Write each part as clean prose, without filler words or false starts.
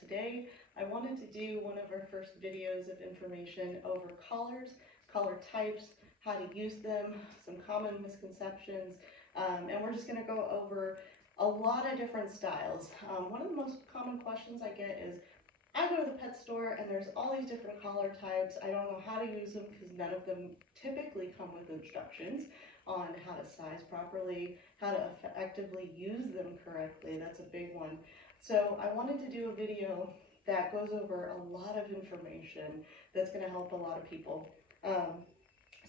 today. I wanted to do one of our first videos of information over collars, collar types, how to use them, some common misconceptions, and we're just going to go over a lot of different styles. One of the most common questions I get is, I go to the pet store and there's all these different collar types. I don't know how to use them because none of them typically come with instructions on how to size properly, how to effectively use them correctly. That's a big one. So I wanted to do a video that goes over a lot of information that's going to help a lot of people.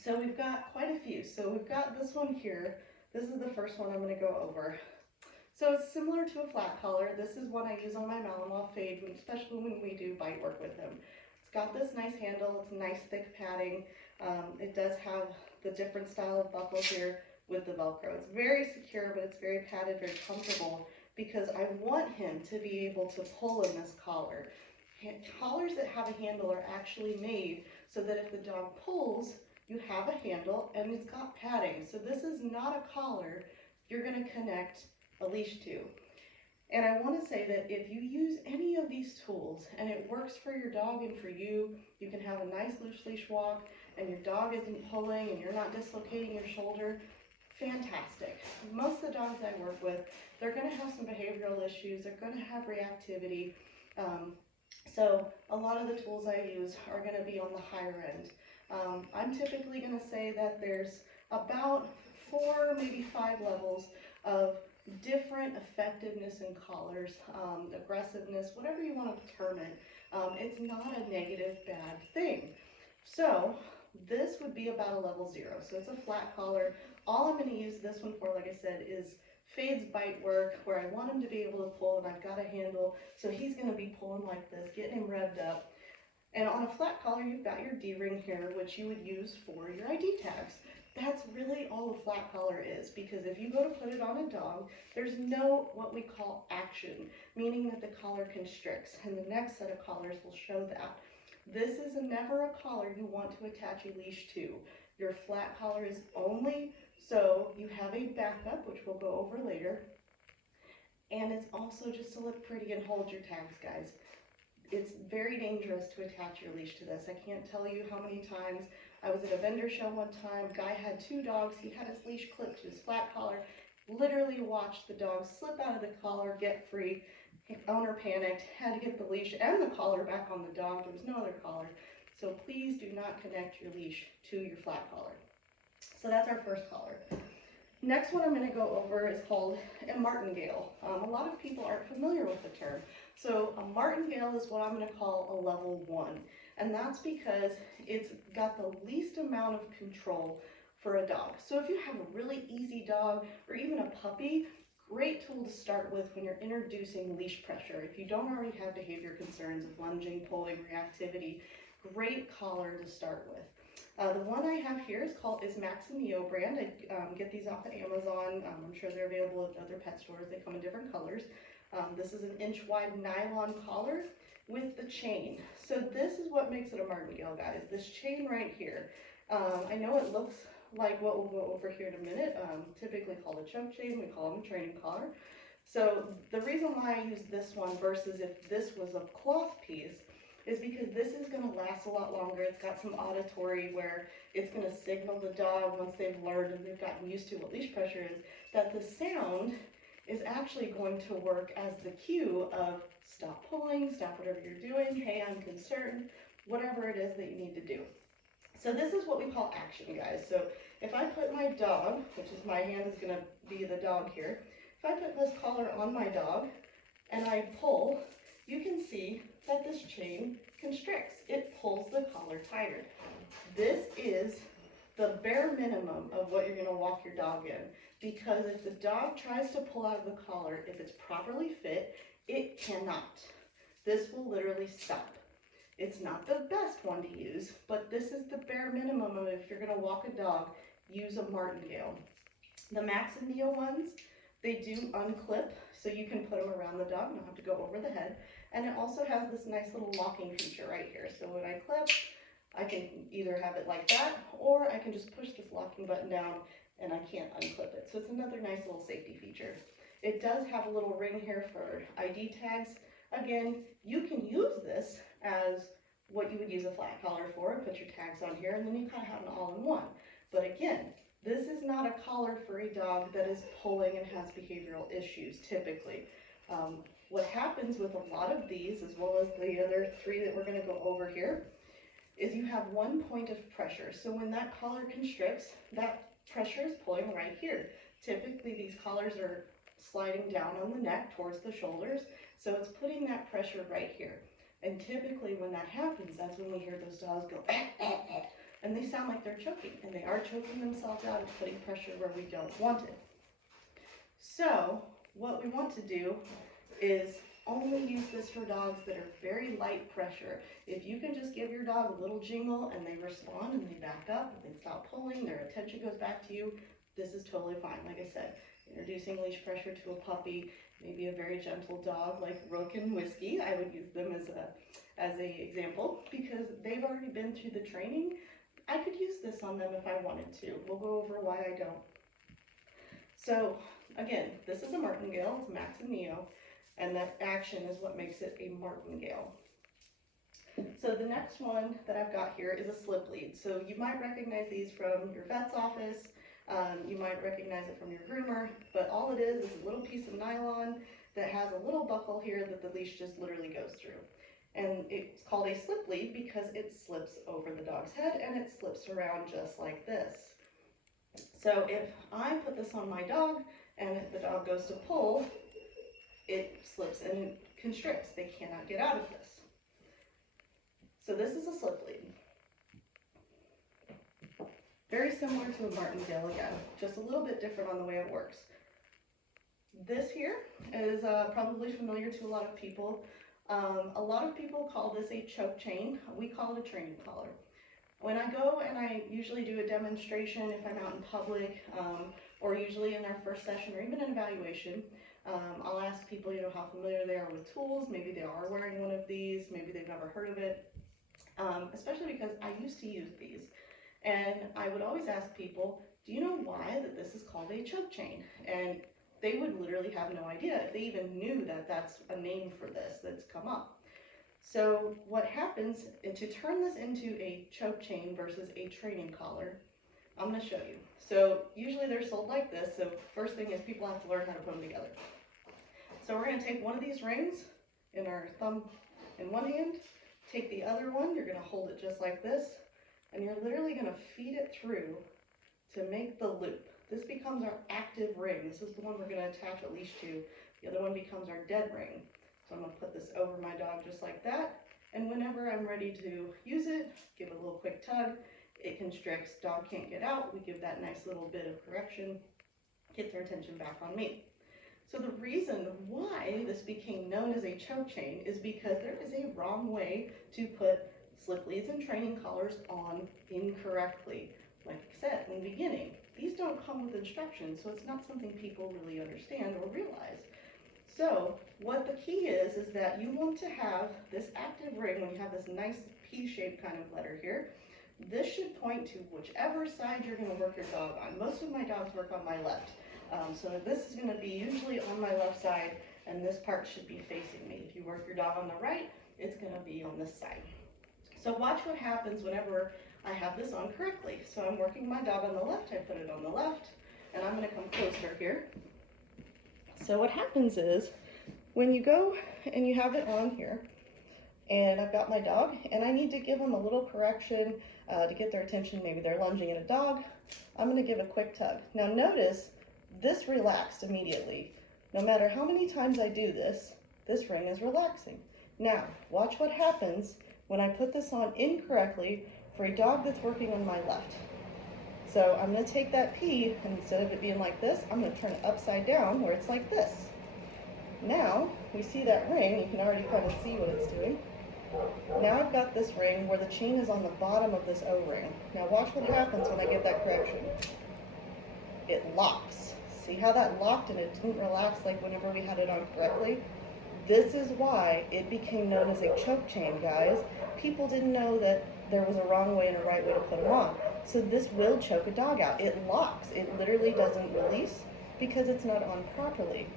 So we've got quite a few. So we've got this one here. This is the first one I'm going to go over. So it's similar to a flat collar. This is one I use on my Malinois fade, especially when we do bite work with him. It's got this nice handle. It's nice thick padding. It does have the different style of buckles here with the Velcro. It's very secure, but it's very padded, very comfortable, because I want him to be able to pull in this collar. Collars that have a handle are actually made so that if the dog pulls, you have a handle and it's got padding. So this is not a collar you're going to connect a leash to. And I want to say that if you use any of these tools and it works for your dog and for you, you can have a nice loose leash walk and your dog isn't pulling and you're not dislocating your shoulder, fantastic. Most of the dogs I work with, they're going to have some behavioral issues, they're going to have reactivity. So a lot of the tools I use are going to be on the higher end. I'm typically going to say that there's about 4, maybe 5 levels of different effectiveness in collars, aggressiveness, whatever you want to term it. It's not a negative, bad thing. So this would be about a level 0. So it's a flat collar. All I'm going to use this one for, like I said, is fades bite work, where I want him to be able to pull, and I've got a handle, so he's going to be pulling like this, getting him revved up. And on a flat collar, you've got your D-ring here, which you would use for your ID tags. That's really all a flat collar is, because if you go to put it on a dog, there's no what we call action, meaning that the collar constricts, and the next set of collars will show that. This is never a collar you want to attach a leash to. Your flat collar is only so you have a backup, which we'll go over later, and it's also just to look pretty and hold your tags, guys. It's very dangerous to attach your leash to this. I can't tell you how many times I was at a vendor show one time. Guy had 2 dogs. He had his leash clipped to his flat collar. Literally watched the dog slip out of the collar, get free. Owner panicked, had to get the leash and the collar back on the dog. There was no other collar. So please do not connect your leash to your flat collar. So that's our first collar. Next one I'm going to go over is called a martingale. A lot of people aren't familiar with the term. So a martingale is what I'm going to call a level 1. And that's because it's got the least amount of control for a dog. So if you have a really easy dog or even a puppy, great tool to start with when you're introducing leash pressure. If you don't already have behavior concerns of lunging, pulling, reactivity, great collar to start with. The one I have here is Maximio brand. I get these off of Amazon. I'm sure they're available at other pet stores. They come in different colors. This is an inch-wide nylon collar with the chain. So this is what makes it a martingale, guys. This chain right here. I know it looks like what we'll go over here in a minute. Typically called a choke chain. We call them a training collar. So the reason why I use this one versus if this was a cloth piece is because this is going to last a lot longer. It's got some auditory where it's going to signal the dog once they've learned and they've gotten used to what leash pressure is, that the sound is actually going to work as the cue of stop pulling, stop whatever you're doing, hey, I'm concerned, whatever it is that you need to do. So this is what we call action, guys. So if I put my dog, which is my hand is going to be the dog here, if I put this collar on my dog and I pull, you can see that this chain constricts. It pulls the collar tighter. This is the bare minimum of what you're going to walk your dog in, because if the dog tries to pull out of the collar, if it's properly fit, it cannot. This will literally stop. It's not the best one to use, but this is the bare minimum of if you're going to walk a dog, use a martingale. The Maximio ones, they do unclip, so you can put them around the dog, not have to go over the head. And it also has this nice little locking feature right here. So when I clip, I can either have it like that, or I can just push this locking button down and I can't unclip it. So it's another nice little safety feature. It does have a little ring here for ID tags. Again, you can use this as what you would use a flat collar for, put your tags on here, and then you kind of have an all-in-one. But again, this is not a collar for a dog that is pulling and has behavioral issues, typically. What happens with a lot of these, as well as the other three that we're going to go over here, is you have one point of pressure. So when that collar constricts, that pressure is pulling right here. Typically, these collars are sliding down on the neck towards the shoulders, so it's putting that pressure right here. And typically when that happens, that's when we hear those dogs go, and they sound like they're choking, and they are choking themselves out and putting pressure where we don't want it. So what we want to do is only use this for dogs that are very light pressure. If you can just give your dog a little jingle and they respond and they back up, and they stop pulling, their attention goes back to you, this is totally fine. Like I said, introducing leash pressure to a puppy, maybe a very gentle dog like Rook and Whiskey, I would use them as a example because they've already been through the training. I could use this on them if I wanted to. We'll go over why I don't. So again, this is a Martingale, it's Max and Neo, and that action is what makes it a Martingale. So the next one that I've got here is a slip lead. So you might recognize these from your vet's office. You might recognize it from your groomer, but all it is a little piece of nylon that has a little buckle here that the leash just literally goes through. And it's called a slip lead because it slips over the dog's head and it slips around just like this. So if I put this on my dog and if the dog goes to pull, it slips and constricts. They cannot get out of this. So this is a slip lead. Very similar to a Martingale again, just a little bit different on the way it works. This here is probably familiar to a lot of people. A lot of people call this a choke chain. We call it a training collar. When I go and I usually do a demonstration if I'm out in public, or usually in their first session or even an evaluation, I'll ask people, how familiar they are with tools. Maybe they are wearing one of these, maybe they've never heard of it, especially because I used to use these. And I would always ask people, do you know why that this is called a choke chain? And they would literally have no idea if they even knew that that's a name for this that's come up. So what happens, and to turn this into a choke chain versus a training collar, I'm going to show you. So usually they're sold like this, so first thing is people have to learn how to put them together. So we're going to take one of these rings in our thumb in one hand, take the other one, you're going to hold it just like this, and you're literally going to feed it through to make the loop. This becomes our active ring. This is the one we're going to attach a leash to. The other one becomes our dead ring. So I'm going to put this over my dog just like that. And whenever I'm ready to use it, give it a little quick tug. It constricts, dog can't get out. We give that nice little bit of correction, get their attention back on me. So the reason why this became known as a choke chain is because there is a wrong way to put slip leads and training collars on incorrectly. Like I said in the beginning, these don't come with instructions, so it's not something people really understand or realize. So what the key is that you want to have this active ring when you have this nice P-shaped kind of letter here. This should point to whichever side you're going to work your dog on. Most of my dogs work on my left. So this is going to be usually on my left side, and this part should be facing me. If you work your dog on the right, it's going to be on this side. So watch what happens whenever I have this on correctly. So I'm working my dog on the left, I put it on the left, and I'm going to come closer here. So what happens is, when you go and you have it on here, and I've got my dog, and I need to give them a little correction to get their attention, maybe they're lunging at a dog, I'm going to give a quick tug. Now notice, this relaxed immediately. No matter how many times I do this, this ring is relaxing. Now, watch what happens when I put this on incorrectly for a dog that's working on my left. So I'm going to take that P, and instead of it being like this, I'm going to turn it upside down where it's like this. Now, we see that ring, you can already kind of see what it's doing. Now I've got this ring where the chain is on the bottom of this O-ring. Now watch what happens when I get that correction. It locks. See how that locked and it didn't relax like whenever we had it on correctly? This is why it became known as a choke chain, guys. People didn't know that there was a wrong way and a right way to put them on. So this will choke a dog out. It locks. It literally doesn't release because it's not on properly.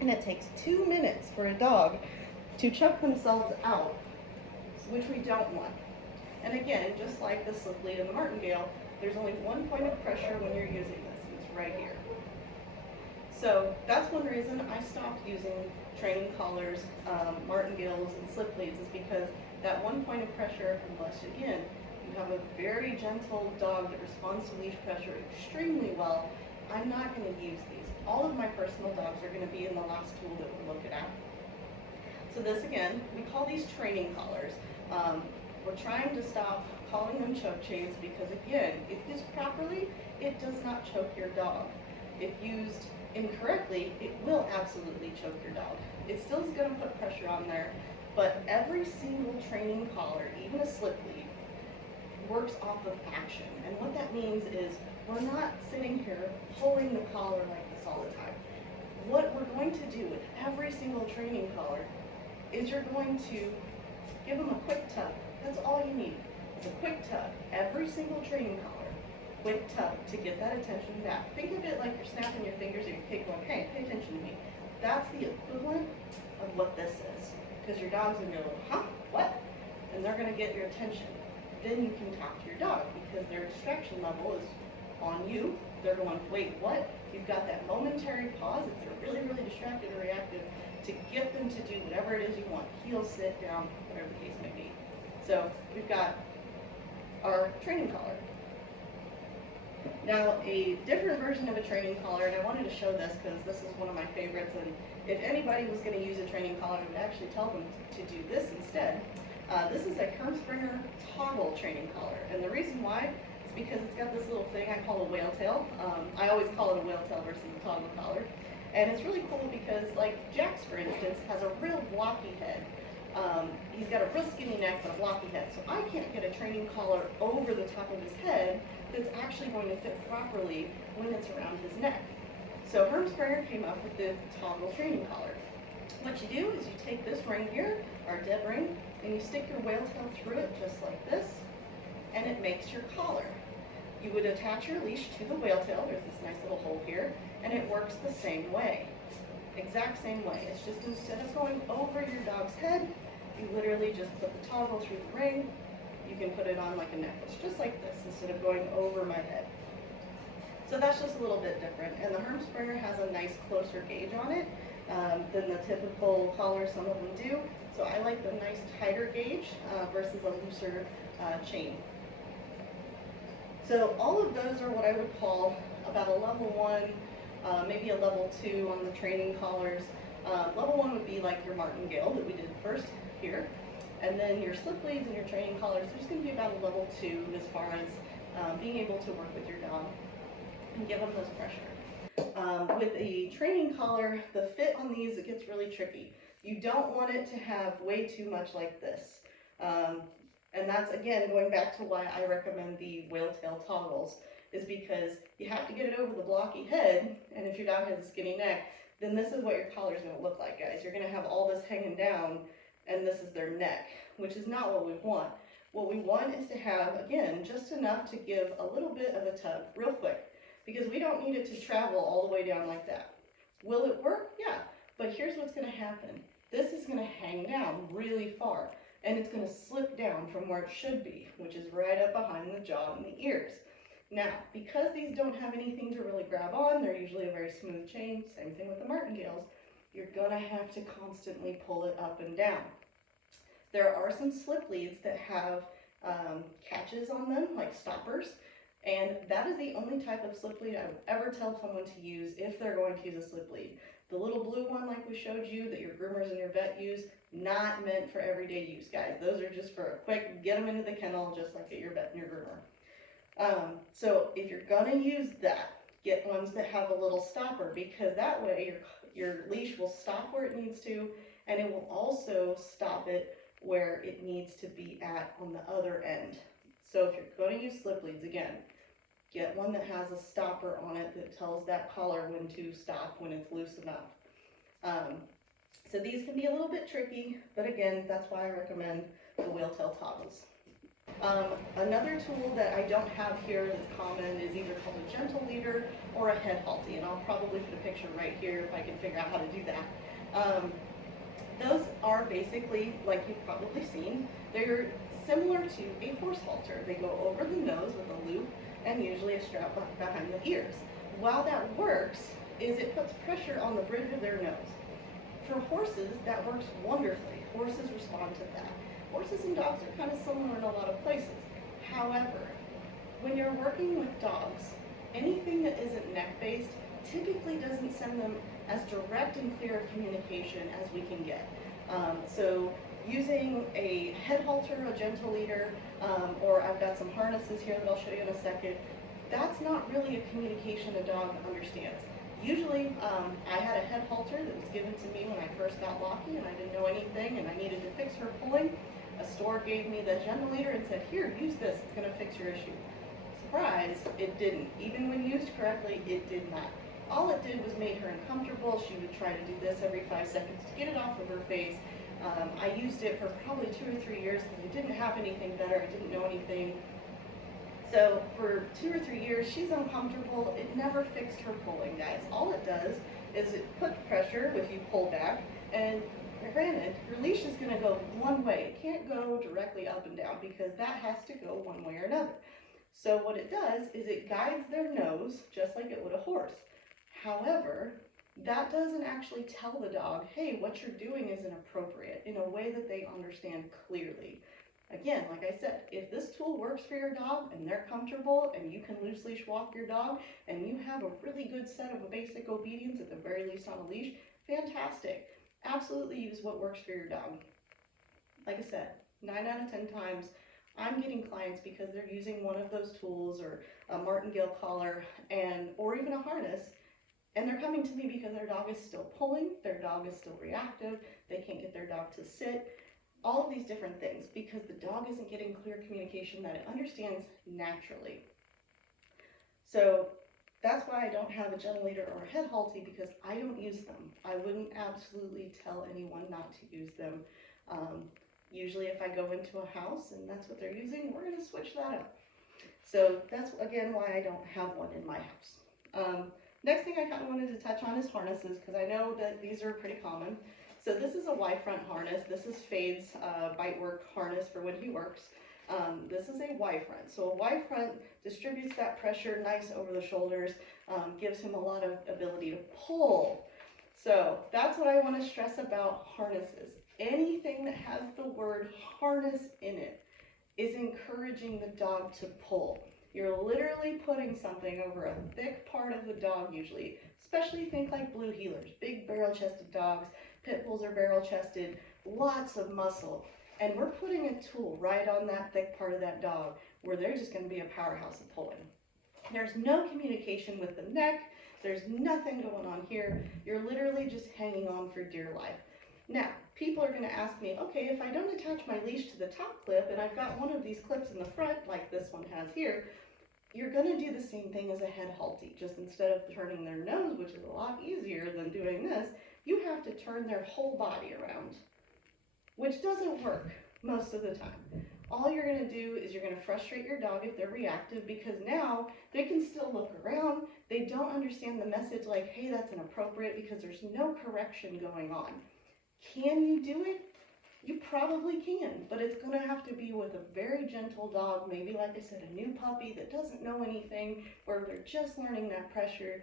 And it takes 2 minutes for a dog to choke themselves out, which we don't want. And again, just like the slip lead and the Martingale, there's only one point of pressure when you're using this, and it's right here. So that's one reason I stopped using training collars, martingales, and slip leads, is because that one point of pressure, unless again, you have a very gentle dog that responds to leash pressure extremely well, I'm not going to use these. All of my personal dogs are going to be in the last tool that we're looking at. So this again, we call these training collars. We're trying to stop calling them choke chains because again, if used properly, it does not choke your dog. If used incorrectly, it will absolutely choke your dog. It still is going to put pressure on there, but every single training collar, even a slip lead, works off of action. And what that means is we're not sitting here pulling the collar like this all the time. What we're going to do with every single training collar is you're going to give them a quick tug. That's all you need. It's a quick tug. Every single training collar, quick tug to get that attention back. Think of it like you're snapping your fingers at your kid going, hey, pay attention to me. That's the equivalent of what this is. Because your dog's going to go, huh, what? And they're going to get your attention. Then you can talk to your dog because their distraction level is on you. They're going, wait, what? You've got that momentary pause if they're really, really distracted or reactive to get them to do whatever it is you want. Heel, sit, down, whatever the case may be. So we've got our training collar. Now a different version of a training collar, and I wanted to show this because this is one of my favorites, and if anybody was going to use a training collar, I would actually tell them to do this instead. This is a Hermspringer toggle training collar, and the reason why is because it's got this little thing I call a whale tail. I always call it a whale tail versus a toggle collar, and it's really cool because, like Jax, for instance, has a real blocky head. He's got a real skinny neck but a blocky head, so I can't get a training collar over the top of his head that's actually going to fit properly when it's around his neck. So Hermspringer came up with the toggle training collar. What you do is you take this ring here, our dead ring, and you stick your whale tail through it just like this, and it makes your collar. You would attach your leash to the whale tail, there's this nice little hole here, and it works the same way. Exact same way. It's just instead of going over your dog's head, you literally just put the toggle through the ring. You can put it on like a necklace, just like this, instead of going over my head. So that's just a little bit different. And the Hermspringer has a nice closer gauge on it than the typical collar some of them do. So I like the nice tighter gauge versus a looser chain. So all of those are what I would call about a level 1, maybe a level 2 on the training collars. Level 1 would be like your Martingale that we did first here. And then your slip leads and your training collars, there's going to be about a level 2 as far as being able to work with your dog and give them those pressure. With a training collar, the fit on these, it gets really tricky. You don't want it to have way too much like this. And that's, again, going back to why I recommend the whale tail toggles, is because you have to get it over the blocky head, and if your dog has a skinny neck, then this is what your collar is going to look like, guys. You're going to have all this hanging down, and this is their neck, which is not what we want. What we want is to have, again, just enough to give a little bit of a tug, real quick, because we don't need it to travel all the way down like that. Will it work? Yeah, but here's what's going to happen. This is going to hang down really far, and it's going to slip down from where it should be, which is right up behind the jaw and the ears. Now, because these don't have anything to really grab on, they're usually a very smooth chain, same thing with the Martingales, you're going to have to constantly pull it up and down. There are some slip leads that have catches on them, like stoppers, and that is the only type of slip lead I would ever tell someone to use if they're going to use a slip lead. The little blue one like we showed you that your groomers and your vet use, not meant for everyday use, guys. Those are just for a quick, get them into the kennel just like at your vet and your groomer. So if you're going to use that, get ones that have a little stopper, because that way your leash will stop where it needs to, and it will also stop it where it needs to be at on the other end. So if you're going to use slip leads, again, get one that has a stopper on it that tells that collar when to stop when it's loose enough. So these can be a little bit tricky, but again, that's why I recommend the whale tail toggles. Another tool that I don't have here that's common is either called a gentle leader or a head halty, and I'll probably put a picture right here if I can figure out how to do that. Those are basically, like you've probably seen, they're similar to a horse halter. They go over the nose with a loop and usually a strap behind the ears. While that works, is it puts pressure on the bridge of their nose. For horses, that works wonderfully. Horses respond to that. Horses and dogs are kind of similar in a lot of places. However, when you're working with dogs, anything that isn't neck-based typically doesn't send them as direct and clear of communication as we can get. So using a head halter, a gentle leader, or I've got some harnesses here that I'll show you in a second, that's not really a communication a dog understands. Usually, I had a head halter that was given to me when I first got Lockie and I didn't know anything and I needed to fix her pulling. A store gave me the gentle leader and said, here, use this, it's gonna fix your issue. Surprise, it didn't. Even when used correctly, it did not. All it did was made her uncomfortable. She would try to do this every 5 seconds to get it off of her face. I used it for probably 2 or 3 years because I didn't have anything better. I didn't know anything. So for 2 or 3 years, she's uncomfortable. It never fixed her pulling, guys. All it does is it puts pressure if you pull back, and granted, your leash is going to go one way. It can't go directly up and down because that has to go one way or another. So what it does is it guides their nose just like it would a horse. However, that doesn't actually tell the dog, hey, what you're doing isn't appropriate, in a way that they understand clearly. Again, like I said, if this tool works for your dog and they're comfortable and you can loose leash walk your dog and you have a really good set of a basic obedience, at the very least on a leash, fantastic. Absolutely use what works for your dog. Like I said, 9 out of 10 times, I'm getting clients because they're using one of those tools or a Martingale collar or even a harness, and they're coming to me because their dog is still pulling, their dog is still reactive, they can't get their dog to sit, all of these different things because the dog isn't getting clear communication that it understands naturally. So that's why I don't have a gentle leader or a head halty, because I don't use them. I wouldn't absolutely tell anyone not to use them. Usually if I go into a house and that's what they're using, we're going to switch that up. So that's, again, why I don't have one in my house. Next thing I kind of wanted to touch on is harnesses, because I know that these are pretty common. So this is a Y-front harness. This is Fade's bite work harness for when he works. This is a Y-front. So a Y-front distributes that pressure nice over the shoulders, gives him a lot of ability to pull. So that's what I want to stress about harnesses. Anything that has the word harness in it is encouraging the dog to pull. You're literally putting something over a thick part of the dog usually, especially think like blue heelers, big barrel-chested dogs. Pit bulls are barrel-chested, lots of muscle. And we're putting a tool right on that thick part of that dog where they're just going to be a powerhouse of pulling. There's no communication with the neck. There's nothing going on here. You're literally just hanging on for dear life. Now, people are going to ask me, okay, if I don't attach my leash to the top clip and I've got one of these clips in the front like this one has here, you're going to do the same thing as a head halty. Just instead of turning their nose, which is a lot easier than doing this, you have to turn their whole body around, which doesn't work most of the time. All you're going to do is you're going to frustrate your dog if they're reactive, because now they can still look around. They don't understand the message like, hey, that's inappropriate, because there's no correction going on. Can you do it? You probably can, but it's going to have to be with a very gentle dog, maybe like I said, a new puppy that doesn't know anything, or they're just learning that pressure.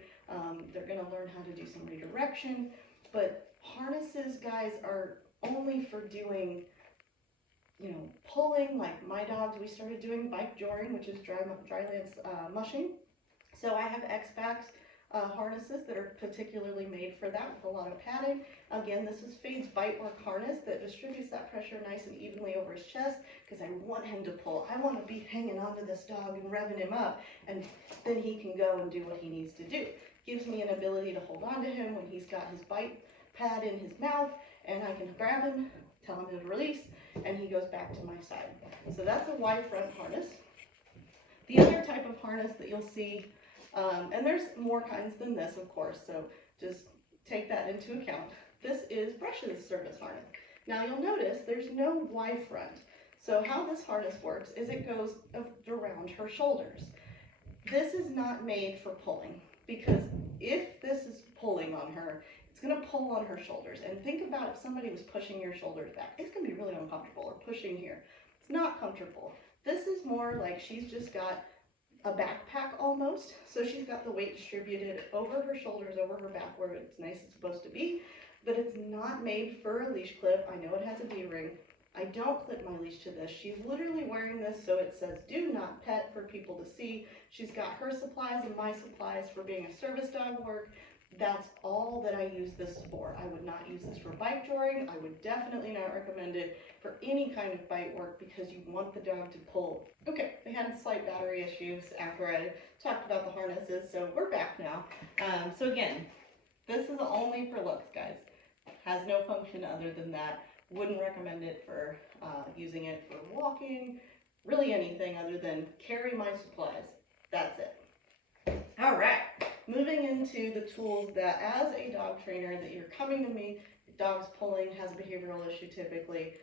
They're going to learn how to do some redirection, but harnesses, guys, are only for doing, pulling. Like my dogs, we started doing bike joring, which is dry lance mushing. So I have X-Backs harnesses that are particularly made for that with a lot of padding. Again, this is Fade's bite work harness that distributes that pressure nice and evenly over his chest, because I want him to pull. I want to be hanging onto this dog and revving him up, and then he can go and do what he needs to do. Gives me an ability to hold on to him when he's got his bite pad in his mouth, and I can grab him, tell him to release, and he goes back to my side. So that's a Y-front harness. The other type of harness that you'll see, and there's more kinds than this, of course, so just take that into account. This is Brush's service harness. Now you'll notice there's no Y-front. So how this harness works is it goes around her shoulders. This is not made for pulling, because if this is pulling on her, it's gonna pull on her shoulders. And think about if somebody was pushing your shoulders back, it's gonna be really uncomfortable, or pushing here. It's not comfortable. This is more like she's just got a backpack almost. So she's got the weight distributed over her shoulders, over her back where it's nice and supposed to be, but it's not made for a leash clip. I know it has a D-ring. I don't clip my leash to this. She's literally wearing this so it says do not pet for people to see. She's got her supplies and my supplies for being a service dog work. That's all that I use this for. I would not use this for bite drawing. I would definitely not recommend it for any kind of bite work because you want the dog to pull. Okay, we had slight battery issues after I talked about the harnesses, so we're back now. So again, this is only for looks, guys. Has no function other than that. Wouldn't recommend it for using it for walking, really anything other than carry my supplies. That's it. All right. Moving into the tools that as a dog trainer that you're coming to me, the dog's pulling, has a behavioral issue typically.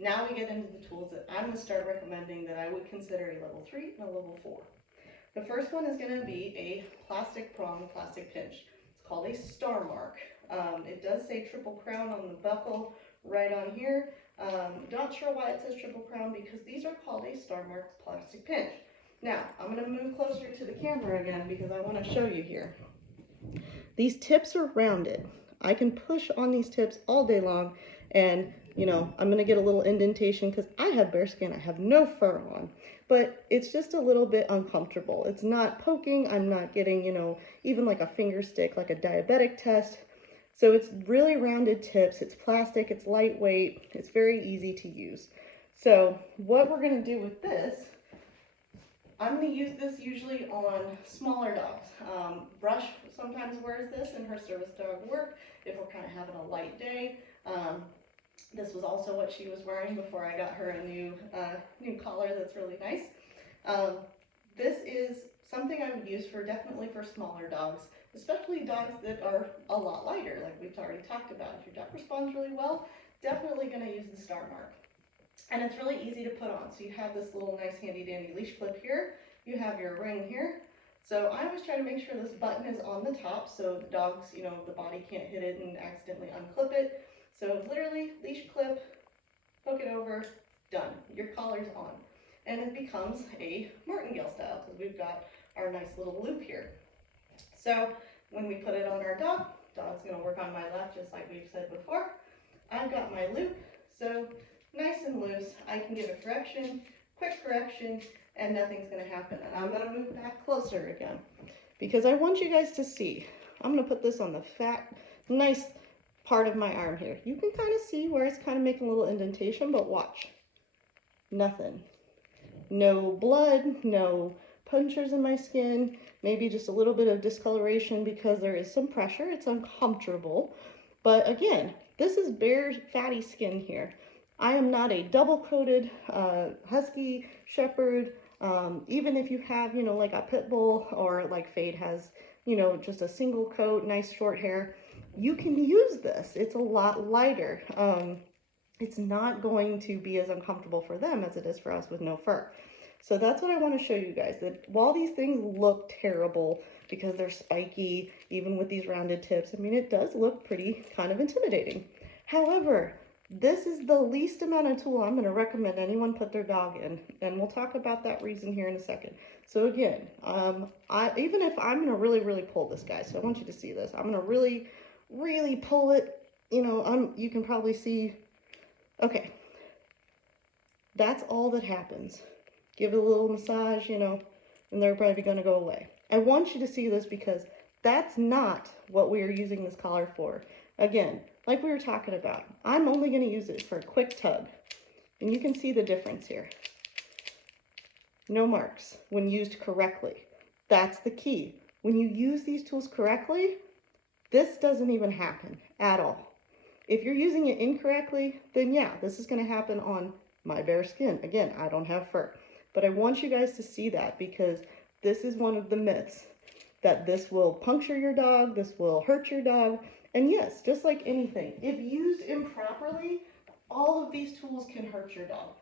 Now we get into the tools that I'm gonna start recommending that I would consider a level 3 and a level 4. The first one is gonna be a plastic prong, plastic pinch. It's called a Starmark. It does say Triple Crown on the buckle right on here. Not sure why it says Triple Crown because these are called a Starmark plastic pinch. Now, I'm going to move closer to the camera again because I want to show you here. These tips are rounded. I can push on these tips all day long and, you know, I'm going to get a little indentation because I have bare skin. I have no fur on, but it's just a little bit uncomfortable. It's not poking. I'm not getting, you know, even like a finger stick, like a diabetic test. So it's really rounded tips. It's plastic. It's lightweight. It's very easy to use. So what we're going to do with this, I'm going to use this usually on smaller dogs. Brush sometimes wears this in her service dog work if we're kind of having a light day. This was also what she was wearing before I got her a new collar that's really nice. This is something I would use for definitely for smaller dogs, especially dogs that are a lot lighter, like we've already talked about. If your dog responds really well, definitely going to use the Starmark. And it's really easy to put on. So you have this little nice handy dandy leash clip here. You have your ring here. So I always try to make sure this button is on the top so the dog's, you know, the body can't hit it and accidentally unclip it. So literally leash clip, hook it over, done. Your collar's on. And it becomes a Martingale style because we've got our nice little loop here. So when we put it on our dog, dog's going to work on my left just like we've said before. I've got my loop, so nice and loose. I can give a correction, quick correction, and nothing's going to happen. And I'm going to move back closer again because I want you guys to see. I'm going to put this on the fat, nice part of my arm here. You can kind of see where it's kind of making a little indentation, but watch. Nothing. No blood, no punctures in my skin, maybe just a little bit of discoloration because there is some pressure. It's uncomfortable. But again, this is bare fatty skin here. I am not a double-coated husky shepherd. Even if you have, you know, like a pit bull or like Fade has, you know, just a single coat, nice short hair, you can use this. It's a lot lighter. It's not going to be as uncomfortable for them as it is for us with no fur. So that's what I want to show you guys, that while these things look terrible because they're spiky, even with these rounded tips, I mean, it does look pretty kind of intimidating. However, this is the least amount of tool I'm going to recommend anyone put their dog in, and we'll talk about that reason here in a second. So again, even if I'm going to really pull this, guy, so I want you to see this. I'm going to really pull it. You know, you can probably see. Okay, that's all that happens. Give it a little massage, you know, and they're probably going to go away. I want you to see this because that's not what we are using this collar for. Again, like we were talking about, I'm only going to use it for a quick tug. And you can see the difference here. No marks when used correctly. That's the key. When you use these tools correctly, this doesn't even happen at all. If you're using it incorrectly, then yeah, this is going to happen on my bare skin. Again, I don't have fur. But I want you guys to see that because this is one of the myths, that this will puncture your dog, this will hurt your dog. And yes, just like anything, if used improperly, all of these tools can hurt your dog.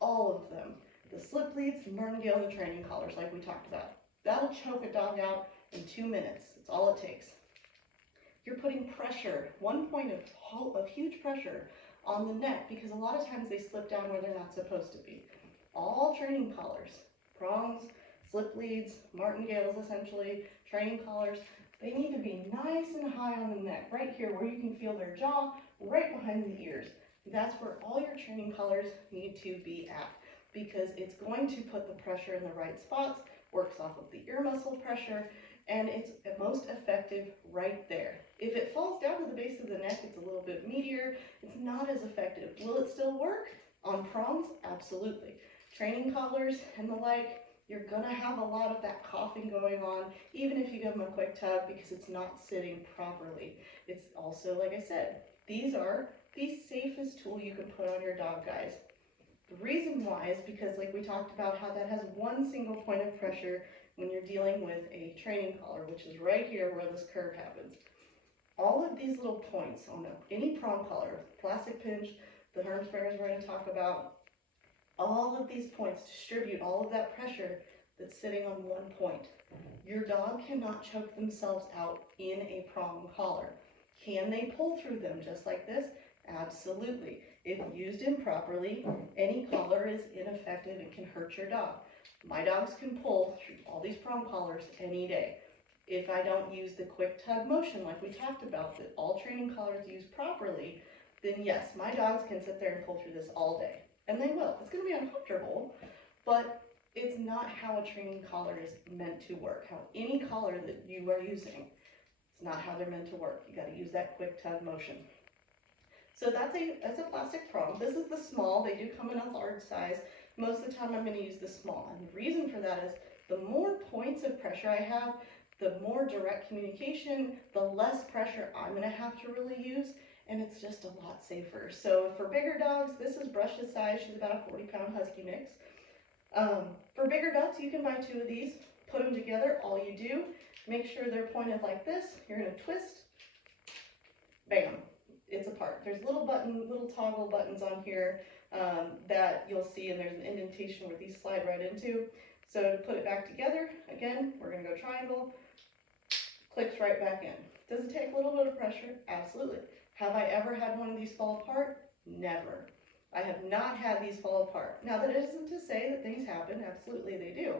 All of them. The slip leads, the Martingale, and the training collars like we talked about. That'll choke a dog out in 2 minutes. That's all it takes. you're putting pressure, one point of huge pressure on the neck, because a lot of times they slip down where they're not supposed to be. All training collars, prongs, slip leads, martingales essentially, training collars, they need to be nice and high on the neck, right here where you can feel their jaw, right behind the ears. That's where all your training collars need to be at, because it's going to put the pressure in the right spots, works off of the ear muscle pressure, and it's most effective right there. If it falls down to the base of the neck, it's a little bit meatier, it's not as effective. Will it still work? On prongs? Absolutely. Training collars and the like, you're gonna have a lot of that coughing going on, even if you give them a quick tug, because it's not sitting properly. It's also, like I said, these are the safest tool you can put on your dog, guys. The reason why is because, like we talked about, how that has one single point of pressure when you're dealing with a training collar, which is right here where this curve happens. All of these little points on any prong collar, plastic pinch, the Hermspringers we're going to talk about, all of these points distribute all of that pressure that's sitting on one point. Your dog cannot choke themselves out in a prong collar. Can they pull through them just like this? Absolutely. If used improperly, any collar is ineffective and can hurt your dog. My dogs can pull through all these prong collars any day. If I don't use the quick tug motion like we talked about, that all training collars used properly, then yes, my dogs can sit there and pull through this all day. And they will. It's going to be uncomfortable, but it's not how a training collar is meant to work. How any collar that you are using, it's not how they're meant to work. You got to use that quick tug motion. So that's a plastic prong. This is the small. They do come in a large size. Most of the time I'm going to use the small. And the reason for that is the more points of pressure I have, the more direct communication, the less pressure I'm going to have to really use, and it's just a lot safer. So for bigger dogs, this is Brush's size. She's about a 40-pound husky mix. For bigger dogs, you can buy 2 of these, put them together. All you do, make sure they're pointed like this. You're going to twist, bam, it's apart. There's little toggle buttons on here that you'll see, and there's an indentation where these slide right into. So to put it back together, again, we're going to go triangle, clicks right back in. Does it take a little bit of pressure? Absolutely. Have I ever had one of these fall apart? Never. I have not had these fall apart. Now, that isn't to say that things happen. Absolutely they do.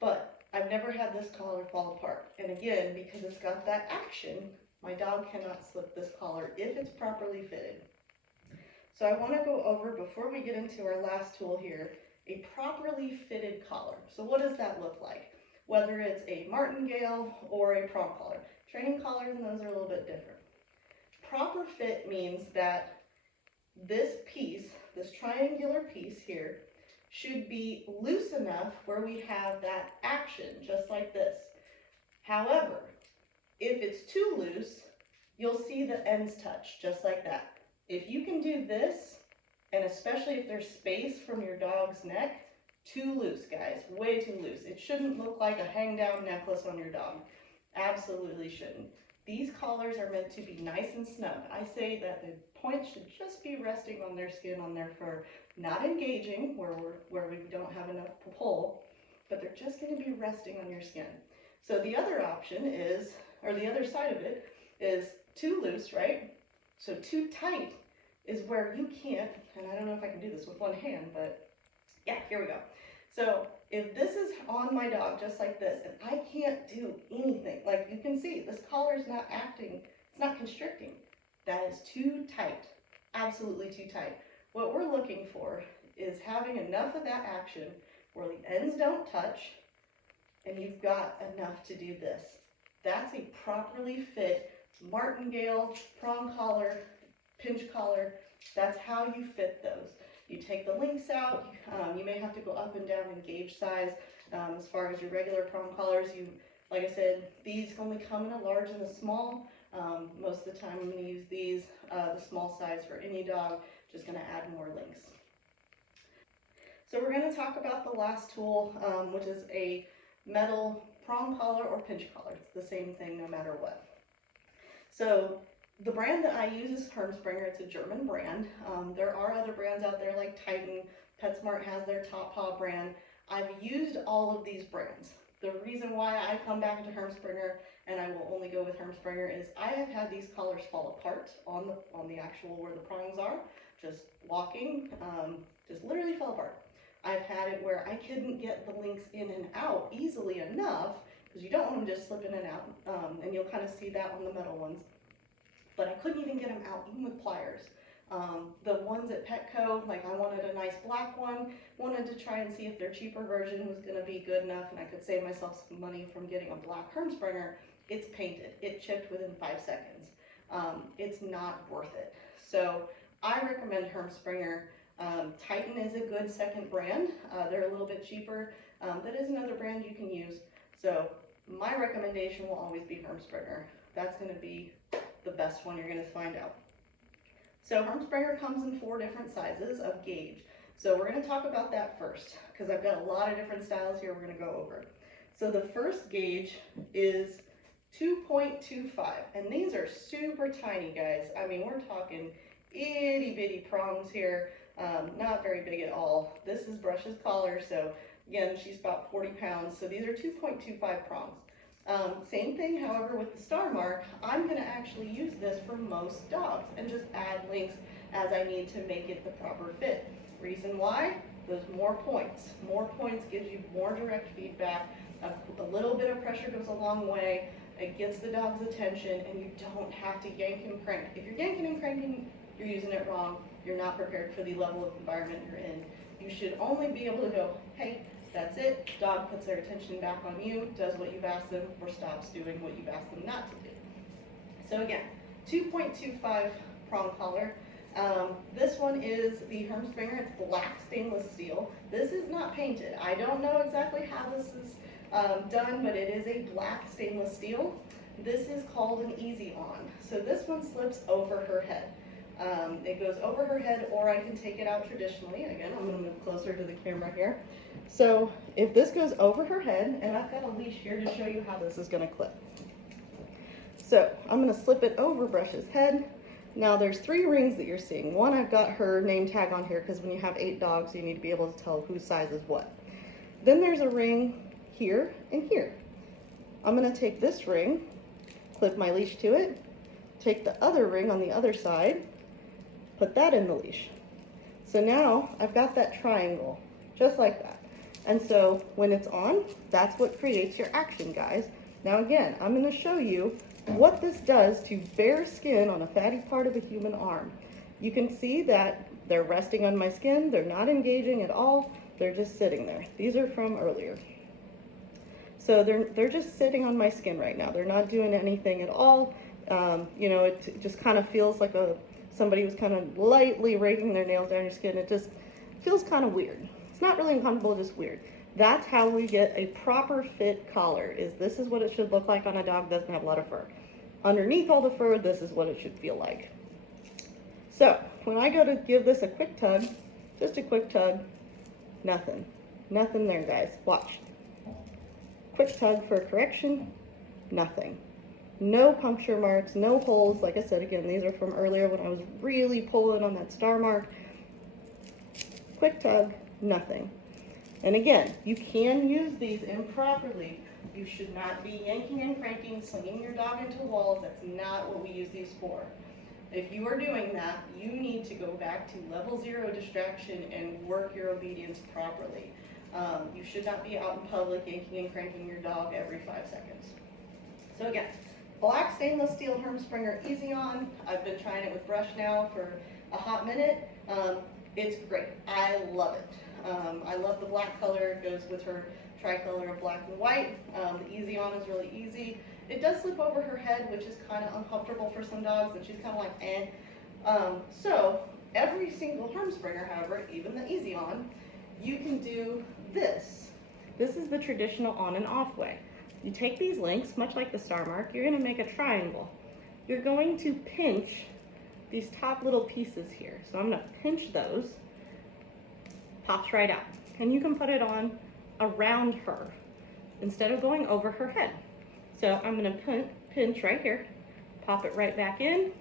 But I've never had this collar fall apart. And again, because it's got that action, my dog cannot slip this collar if it's properly fitted. So I want to go over, before we get into our last tool here, a properly fitted collar. So what does that look like? Whether it's a martingale or a prong collar. Training collars and those are a little bit different. Proper fit means that this piece, this triangular piece here, should be loose enough where we have that action, just like this. However, if it's too loose, you'll see the ends touch, just like that. If you can do this, and especially if there's space from your dog's neck, too loose, guys, way too loose. It shouldn't look like a hang-down necklace on your dog. Absolutely shouldn't. These collars are meant to be nice and snug. I say that the points should just be resting on their skin, on their fur, not engaging where we don't have enough pull, but they're just going to be resting on your skin. So the other option is, or the other side of it, is too loose, right? So too tight is where you can't, and I don't know if I can do this with one hand, but yeah, here we go. So if this is on my dog just like this, and I can't do anything, like you can see, this collar is not acting, it's not constricting. That is too tight, absolutely too tight. What we're looking for is having enough of that action where the ends don't touch, and you've got enough to do this. That's a properly fit martingale, prong collar, pinch collar. That's how you fit those. You take the links out. You may have to go up and down in gauge size. As far as your regular prong collars, like I said, these only come in a large and a small. Most of the time I'm going to use these, the small size for any dog, just going to add more links. So we're going to talk about the last tool, which is a metal prong collar or pinch collar. It's the same thing no matter what. So the brand that I use is Hermspringer. It's a German brand. There are other brands out there like Titan. PetSmart has their Top Paw brand. I've used all of these brands. The reason why I come back to Hermspringer and I will only go with Hermspringer is I have had these collars fall apart on the actual where the prongs are, just walking, just literally fell apart. I've had it where I couldn't get the links in and out easily enough, because you don't want them just slipping in and out, and you'll kind of see that on the metal ones. But I couldn't even get them out, even with pliers. The ones at Petco, like I wanted a nice black one, wanted to try and see if their cheaper version was going to be good enough and I could save myself some money from getting a black Hermspringer. It's painted. It chipped within 5 seconds. It's not worth it. So I recommend Hermspringer. Titan is a good second brand. They're a little bit cheaper. That is another brand you can use. So my recommendation will always be Hermspringer. That's going to be the best one you're going to find out. So Hermspringer comes in 4 different sizes of gauge. So we're going to talk about that first, because I've got a lot of different styles here we're going to go over. So the first gauge is 2.25, and these are super tiny, guys. I mean, we're talking itty bitty prongs here, not very big at all. This is Brush's collar, so again, she's about 40 pounds, so these are 2.25 prongs. Same thing, however, with the Starmark. I'm going to actually use this for most dogs and just add links as I need to make it the proper fit. Reason why? Those more points. More points gives you more direct feedback. A little bit of pressure goes a long way. It gets the dog's attention, and you don't have to yank and crank. If you're yanking and cranking, you're using it wrong. You're not prepared for the level of environment you're in. You should only be able to go, hey, that's it. Dog puts their attention back on you, does what you've asked them, or stops doing what you've asked them not to do. So again, 2.25 prong collar. This one is the Hermspringer. It's black stainless steel. This is not painted. I don't know exactly how this is done, but it is a black stainless steel. This is called an easy on. So this one slips over her head. It goes over her head, or I can take it out traditionally. Again, I'm going to move closer to the camera here. So if this goes over her head, and I've got a leash here to show you how this is going to clip. So I'm going to slip it over Brush's head. Now there's 3 rings that you're seeing. One, I've got her name tag on here, because when you have 8 dogs, you need to be able to tell whose size is what. Then there's a ring here and here. I'm going to take this ring, clip my leash to it, take the other ring on the other side, put that in the leash. So now I've got that triangle, just like that. And so when it's on, that's what creates your action, guys. Now again, I'm going to show you what this does to bare skin on a fatty part of a human arm. You can see that they're resting on my skin. They're not engaging at all. They're just sitting there. These are from earlier. So they're just sitting on my skin right now. They're not doing anything at all. You know, it just kind of feels like somebody was kind of lightly raking their nails down your skin. It just feels kind of weird. It's not really uncomfortable, just weird. That's how we get a proper fit collar. This is what it should look like on a dog that doesn't have a lot of fur. Underneath all the fur, this is what it should feel like. So when I go to give this a quick tug, just a quick tug, nothing. Nothing there, guys. Watch. Quick tug for correction, nothing. No puncture marks, no holes. Like I said, again, these are from earlier when I was really pulling on that Starmark. Quick tug, nothing. And again, you can use these improperly. You should not be yanking and cranking, slinging your dog into walls. That's not what we use these for. If you are doing that, you need to go back to level 0 distraction and work your obedience properly. You should not be out in public yanking and cranking your dog every 5 seconds. So again, black stainless steel Hermspringer Easy On. I've been trying it with Brush now for a hot minute. It's great. I love it. I love the black color. It goes with her tricolor of black and white. The Easy On is really easy. It does slip over her head, which is kind of uncomfortable for some dogs, and she's kind of like, eh. So every single Hermspringer, however, even the Easy On, you can do this. This is the traditional on and off way. You take these links, much like the Starmark, you're going to make a triangle. You're going to pinch these top little pieces here. So I'm going to pinch those. Pops right out. And you can put it on around her instead of going over her head. So I'm going to pinch right here, pop it right back in,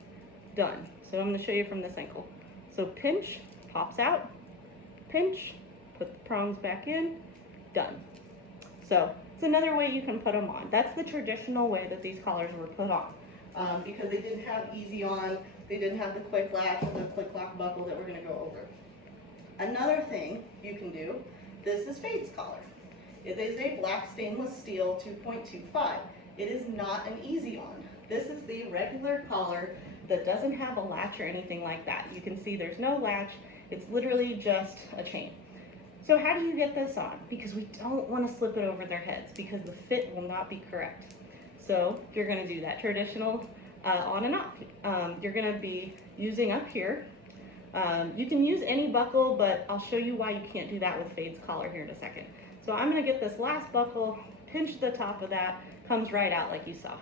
done. So I'm going to show you from this ankle. So pinch, pops out, pinch, put the prongs back in, done. So It's another way you can put them on. That's the traditional way that these collars were put on, because they didn't have easy on, they didn't have the quick latch or the quick lock buckle that we're going to go over. Another thing you can do, this is Fade's collar. It is a black stainless steel 2.25. It is not an easy on. This is the regular collar that doesn't have a latch or anything like that. You can see there's no latch. It's literally just a chain. So how do you get this on? Because we don't want to slip it over their heads because the fit will not be correct. So you're going to do that traditional on and off. You're going to be using up here. You can use any buckle, but I'll show you why you can't do that with Fade's collar here in a second. So I'm going to get this last buckle, pinch the top of that, comes right out like you saw.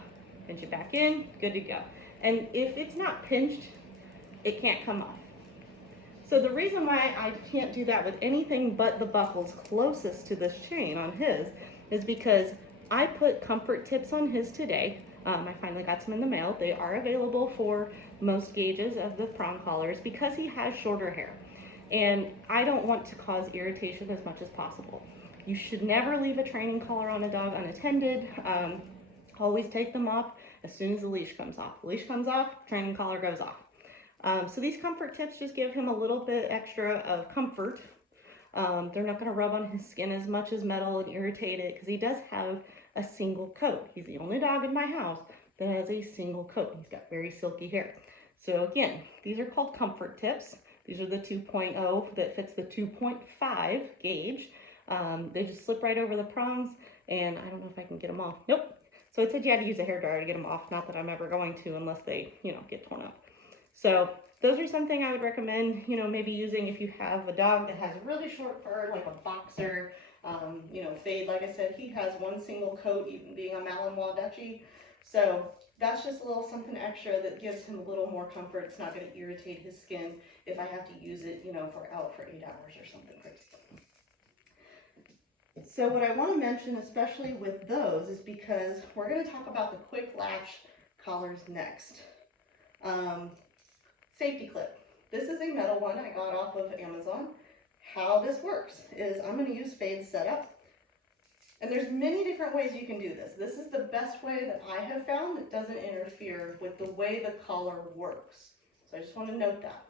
Pinch it back in, good to go. And if it's not pinched, it can't come off. So the reason why I can't do that with anything but the buckles closest to this chain on his is because I put comfort tips on his today. I finally got some in the mail. They are available for most gauges of the prong collars because he has shorter hair. And I don't want to cause irritation as much as possible. You should never leave a training collar on a dog unattended. Always take them off as soon as the leash comes off. The leash comes off, training collar goes off. So these comfort tips just give him a little bit extra of comfort. They're not going to rub on his skin as much as metal and irritate it because he does have a single coat. He's the only dog in my house that has a single coat. He's got very silky hair. So again, these are called comfort tips. These are the 2.0 that fits the 2.5 gauge. They just slip right over the prongs, and I don't know if I can get them off. Nope. So it said you had to use a hairdryer to get them off. Not that I'm ever going to unless they, get torn up. So those are something I would recommend, maybe using if you have a dog that has really short fur, like a boxer. Fade, like I said, he has one single coat, even being a Malinois Dutchie. So that's just a little something extra that gives him a little more comfort. It's not going to irritate his skin if I have to use it, if we're out for 8 hours or something crazy. So what I want to mention, especially with those, is because we're going to talk about the quick latch collars next. Safety clip. This is a metal one I got off of Amazon. How this works is I'm going to use Fade's setup. And there's many different ways you can do this. This is the best way that I have found that doesn't interfere with the way the collar works. So I just want to note that.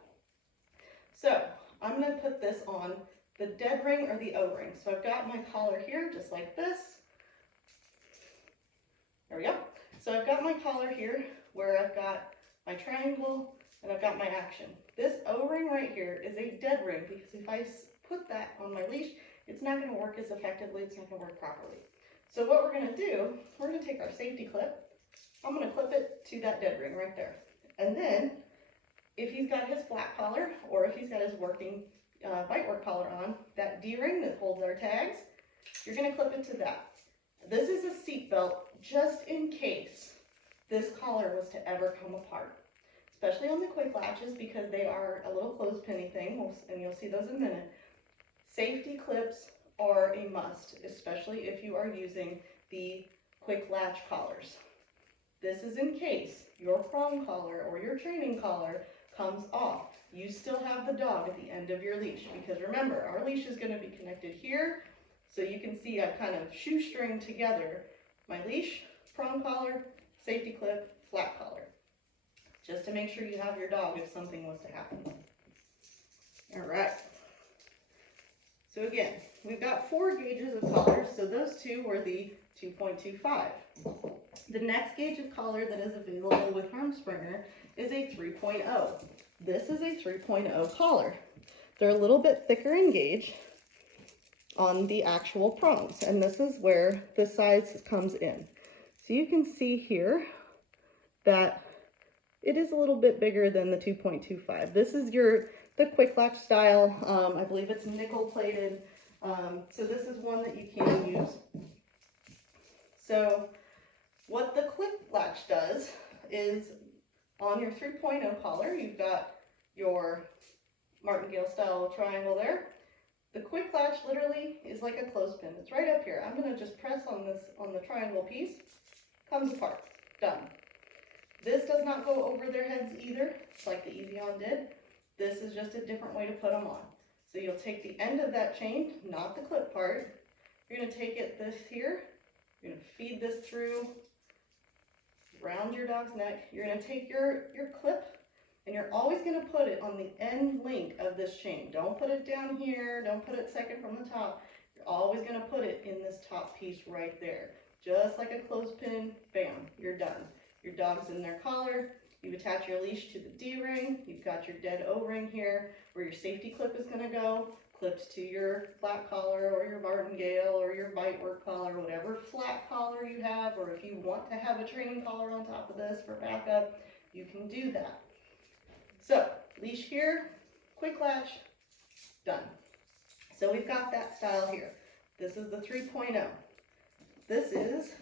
So I'm going to put this on the dead ring or the O-ring. So I've got my collar here just like this. There we go. So I've got my collar here where I've got my triangle and I've got my action. This O-ring right here is a dead ring because if I put that on my leash, it's not going to work as effectively, it's not going to work properly. So what we're going to do, we're going to take our safety clip, I'm going to clip it to that dead ring right there. And then, if he's got his flat collar, or if he's got his working bite work collar on, that D-ring that holds our tags, you're going to clip it to that. This is a seat belt just in case this collar was to ever come apart. Especially on the quick latches because they are a little clothespinny thing, and you'll see those in a minute. Safety clips are a must, especially if you are using the quick latch collars. This is in case your prong collar or your training collar comes off. You still have the dog at the end of your leash because remember, our leash is going to be connected here. So you can see I kind of shoestring together my leash, prong collar, safety clip, flat collar. Just to make sure you have your dog if something was to happen. All right. So again, we've got 4 gauges of collars. So those two were the 2.25. The next gauge of collar that is available with Harmspringer is a 3.0. This is a 3.0 collar. They're a little bit thicker in gauge on the actual prongs, and this is where the size comes in. So you can see here that it is a little bit bigger than the 2.25. This is the quick latch style. I believe it's nickel plated. So this is one that you can use. So what the quick latch does is on your 3.0 collar, you've got your Martingale style triangle there. The quick latch literally is like a clothespin. It's right up here. I'm going to just press on the triangle piece. Comes apart. Done. This does not go over their heads either, like the Easy On did. This is just a different way to put them on. So you'll take the end of that chain, not the clip part. You're going to take it this here, You're gonna feed this through around your dog's neck. You're gonna take your clip and you're always gonna put it on the end link of this chain. Don't put it down here, don't put it second from the top. You're always gonna put it in this top piece right there. Just like a clothespin, bam, you're done. Your dog's in their collar, you attach your leash to the D-ring, you've got your dead O-ring here where your safety clip is gonna go, clipped to your flat collar or your Martingale or your bite work collar, whatever flat collar you have, or if you want to have a training collar on top of this for backup, you can do that. So, leash here, quick latch, done. So we've got that style here. This is the 3.0. This is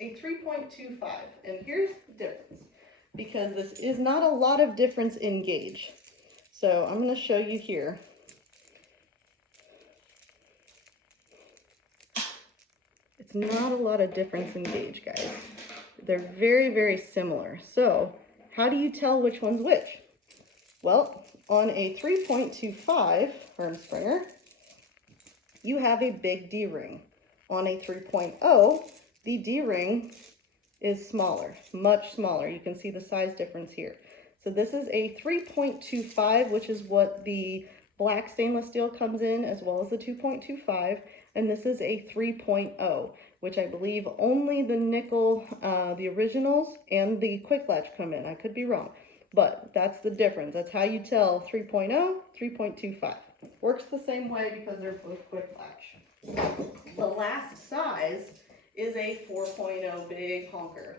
a 3.25, and here's the difference, because this is not a lot of difference in gauge. So I'm going to show you here. It's not a lot of difference in gauge, guys. They're very, very similar. So how do you tell which one's which? Well, on a 3.25 Hermspringer, you have a big D-ring. On a 3.0, the D-ring is smaller, much smaller. You can see the size difference here. So this is a 3.25, which is what the black stainless steel comes in, as well as the 2.25. And this is a 3.0, which I believe only the nickel, the originals, and the quick latch come in. I could be wrong, but that's the difference. That's how you tell 3.0, 3.25. Works the same way because they're both quick latch. The last size is a 4.0 big honker.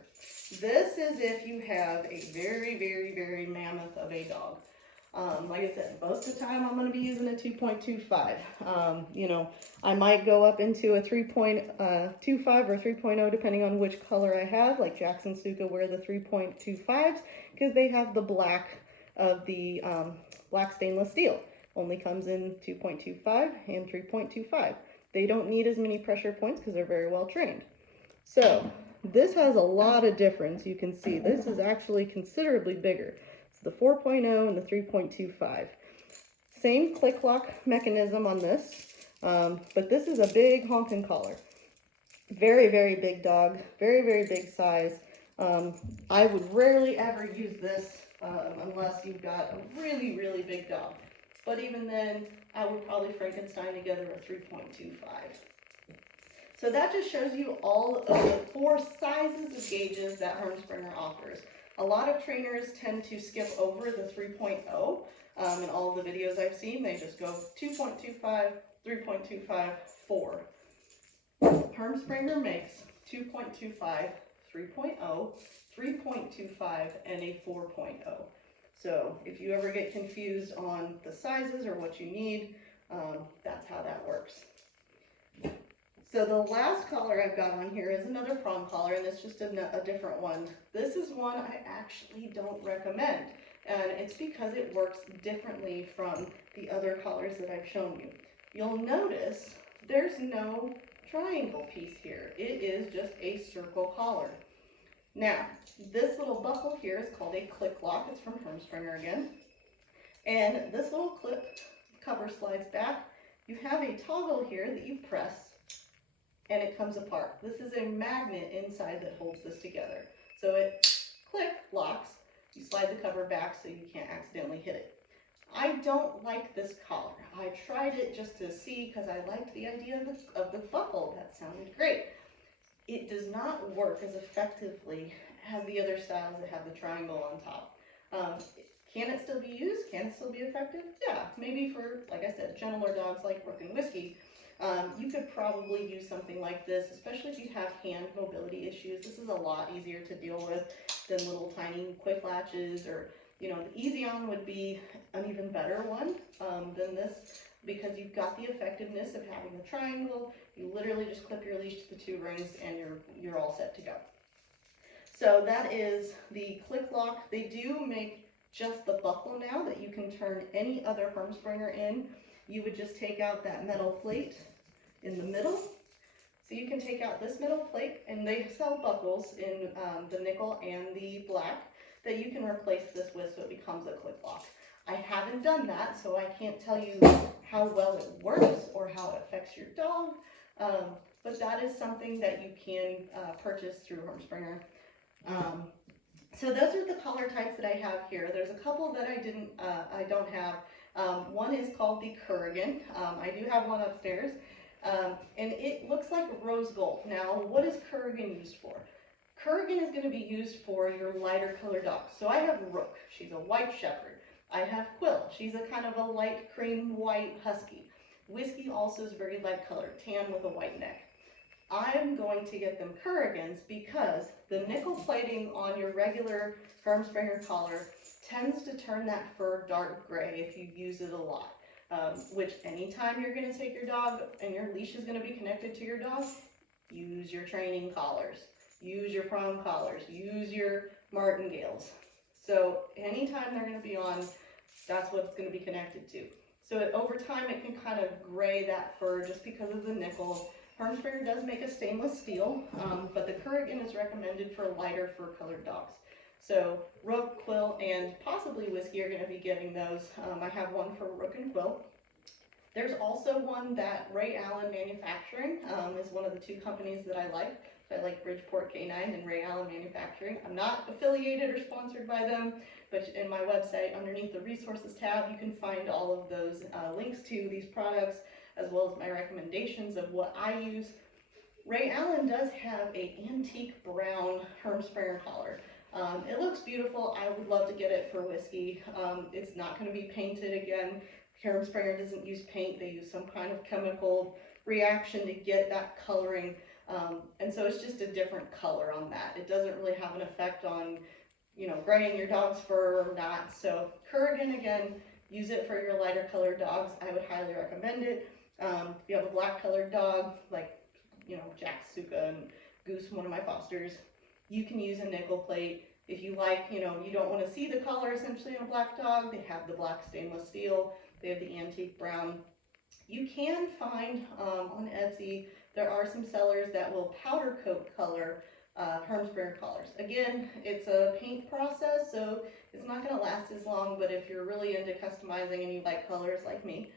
This is if you have a very, very, very mammoth of a dog. Like I said, most of the time I'm going to be using a 2.25. You know, I might go up into a 3.25 or 3.0 depending on which color I have. Like Jackson Stuka wear the 3.25s because they have the black of the black stainless steel. Only comes in 2.25 and 3.25. They don't need as many pressure points because they're very well trained. So this has a lot of difference. You can see this is actually considerably bigger. It's the 4.0 and the 3.25. Same click lock mechanism on this, but this is a big honking collar. Very, very big dog, very, very big size. I would rarely ever use this unless you've got a really, really big dog. But even then, I would probably Frankenstein together a 3.25. So that just shows you all of the 4 sizes of gauges that Hermspringer offers. A lot of trainers tend to skip over the 3.0. In all of the videos I've seen, they just go 2.25, 3.25, 4. Hermspringer makes 2.25, 3.0, 3.25, and a 4.0. So if you ever get confused on the sizes or what you need, that's how that works. So the last collar I've got on here is another prong collar, and it's just a different one. This is one I actually don't recommend, and it's because it works differently from the other collars that I've shown you. You'll notice there's no triangle piece here. It is just a circle collar. Now, this little buckle here is called a click lock. It's from Hermspringer again. And this little clip cover slides back. You have a toggle here that you press and it comes apart. This is a magnet inside that holds this together. So it click locks. You slide the cover back so you can't accidentally hit it. I don't like this collar. I tried it just to see because I liked the idea of the buckle. That sounded great. It does not work as effectively as the other styles that have the triangle on top. Can it still be used? Can it still be effective? Yeah, maybe for, like I said, gentler dogs like Rook and Whiskey. You could probably use something like this, especially if you have hand mobility issues. This is a lot easier to deal with than little tiny quick latches, or, you know, the Easy On would be an even better one than this, because you've got the effectiveness of having the triangle. You literally just clip your leash to the 2 rings and you're all set to go. So that is the click lock. They do make just the buckle now that you can turn any other Hermspringer in. You would just take out that metal plate in the middle. So you can take out this middle plate, and they sell buckles in the nickel and the black that you can replace this with so it becomes a click lock. I haven't done that, so I can't tell you how well it works or how it affects your dog, but that is something that you can purchase through Hermspringer. So those are the collar types that I have here. There's a couple that I don't have. One is called the Kurgan. I do have one upstairs, and it looks like rose gold. Now, what is Kurgan used for? Kurgan is going to be used for your lighter colored dogs. So I have Rook. She's a white shepherd. I have Quill. She's a kind of a light cream white husky. Whiskey also is very light colored, tan with a white neck. I'm going to get them Kurgans because the nickel plating on your regular Hermspringer collar tends to turn that fur dark gray if you use it a lot. Which anytime you're going to take your dog and your leash is going to be connected to your dog, use your training collars, use your Prong collars, use your Martingales. So anytime they're going to be on, that's what it's going to be connected to. So over time it can kind of gray that fur just because of the nickel. Hermspringer does make a stainless steel, but the Kurgan is recommended for lighter fur colored dogs. So Rook, Quill, and possibly Whiskey are going to be getting those. I have one for Rook and Quill. There's also one that Ray Allen Manufacturing is one of the two companies that I like. So I like Bridgeport Canine and Ray Allen Manufacturing. I'm not affiliated or sponsored by them, but in my website, underneath the resources tab, you can find all of those links to these products, as well as my recommendations of what I use. Ray Allen does have an antique brown Hermspringer collar. It looks beautiful. I would love to get it for Whiskey. It's not going to be painted again. Hermspringer doesn't use paint. They use some kind of chemical reaction to get that coloring. And so it's just a different color on that. It doesn't really have an effect on, you know, graying your dog's fur or not. So Kurgan, again, use it for your lighter colored dogs. I would highly recommend it. If you have a black colored dog, like, you know, Jack, Suka, and Goose, one of my fosters, you can use a nickel plate. If you like, you know, you don't want to see the color essentially in a black dog, they have the black stainless steel, they have the antique brown. You can find on Etsy, there are some sellers that will powder coat color Hermspringer collars. Again, it's a paint process, so it's not going to last as long, but if you're really into customizing and you like colors like me,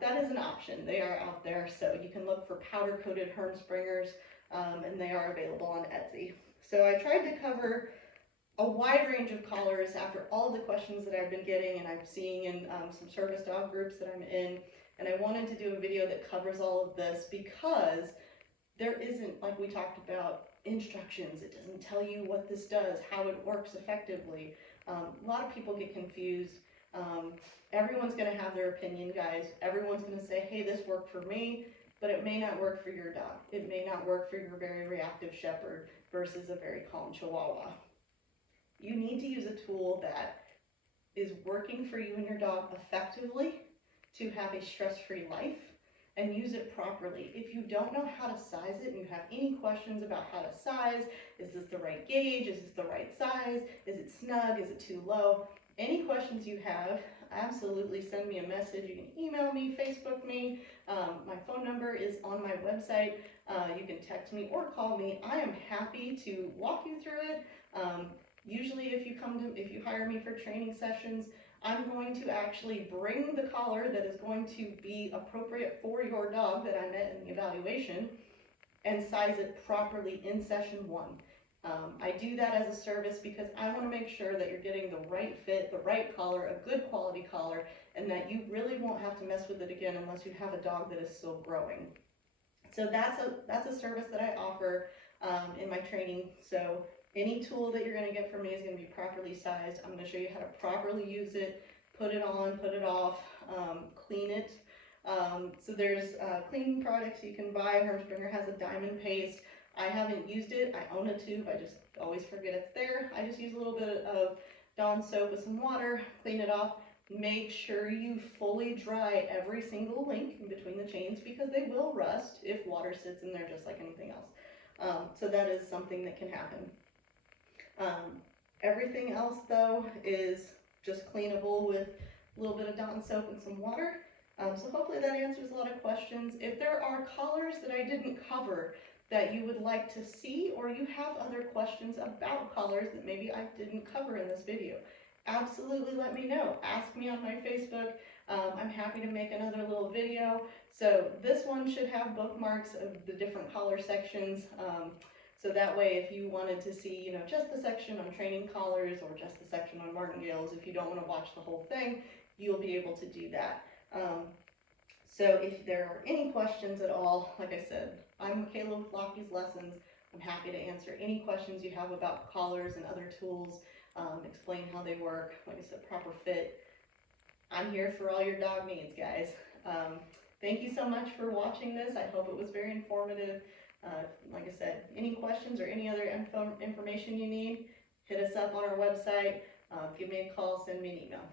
that is an option. They are out there, so you can look for powder coated Hermspringers, and they are available on Etsy. So I tried to cover a wide range of collars after all of the questions that I've been getting and I'm seeing in some service dog groups that I'm in, and I wanted to do a video that covers all of this because there isn't, like we talked about, instructions. It doesn't tell you what this does, how it works effectively. A lot of people get confused. Everyone's going to have their opinion, guys. Everyone's going to say, hey, this worked for me, but it may not work for your dog. It may not work for your very reactive shepherd versus a very calm Chihuahua. You need to use a tool that is working for you and your dog effectively to have a stress-free life and use it properly. If you don't know how to size it and you have any questions about how to size, is this the right gauge, is this the right size, is it snug, is it too low, any questions you have, absolutely send me a message. You can email me, Facebook me. My phone number is on my website. You can text me or call me. I am happy to walk you through it. Usually if you hire me for training sessions, I'm going to actually bring the collar that is going to be appropriate for your dog that I met in the evaluation and size it properly in session one. I do that as a service because I want to make sure that you're getting the right fit, the right collar, a good quality collar, and that you really won't have to mess with it again unless you have a dog that is still growing. So that's a service that I offer in my training. So any tool that you're going to get from me is going to be properly sized. I'm going to show you how to properly use it, put it on, put it off, clean it. So there's cleaning products you can buy. Hermspringer has a diamond paste. I haven't used it. I own a tube. I just always forget it's there. I just use a little bit of Dawn soap with some water, clean it off. Make sure you fully dry every single link in between the chains because they will rust if water sits in there just like anything else. So that is something that can happen. Everything else though is just cleanable with a little bit of Dawn soap and some water. So hopefully that answers a lot of questions. If there are collars that I didn't cover that you would like to see, or you have other questions about collars that maybe I didn't cover in this video, absolutely let me know. Ask me on my Facebook. I'm happy to make another little video. So this one should have bookmarks of the different collar sections. So that way, if you wanted to see, you know, just the section on training collars or just the section on martingales, if you don't want to watch the whole thing, you'll be able to do that. So if there are any questions at all, like I said, I'm Michaela with Lockie's Lessons. I'm happy to answer any questions you have about collars and other tools, explain how they work, like I said, proper fit. I'm here for all your dog needs, guys. Thank you so much for watching this. I hope it was very informative. Like I said, any questions or any other information you need, hit us up on our website, give me a call, send me an email.